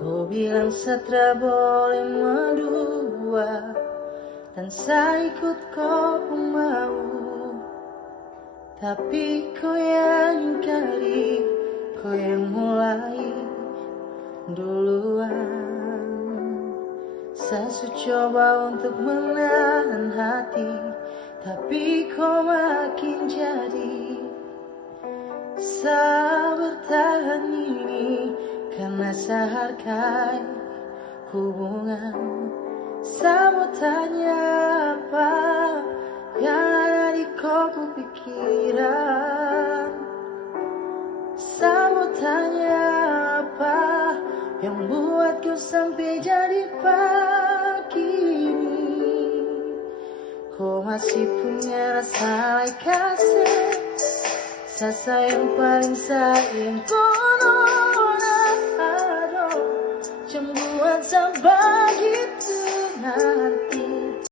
Kau bilang satra boleh mendua, dan saya ikut kau pun mau. Tapi kau yang ingkari, kau yang mulai duluan. Saya coba untuk menahan hati, tapi kau makin jadi. Saya bertahan ini karena saya hargai hubungan. Saya mau tanya apa yang ada di kopu pikiran. Saya mau tanya apa yang buat kau sampai jadi begini. Kau masih punya rasa kasih, rasa yang paling sayang Colorado, cemburuan begitu nanti.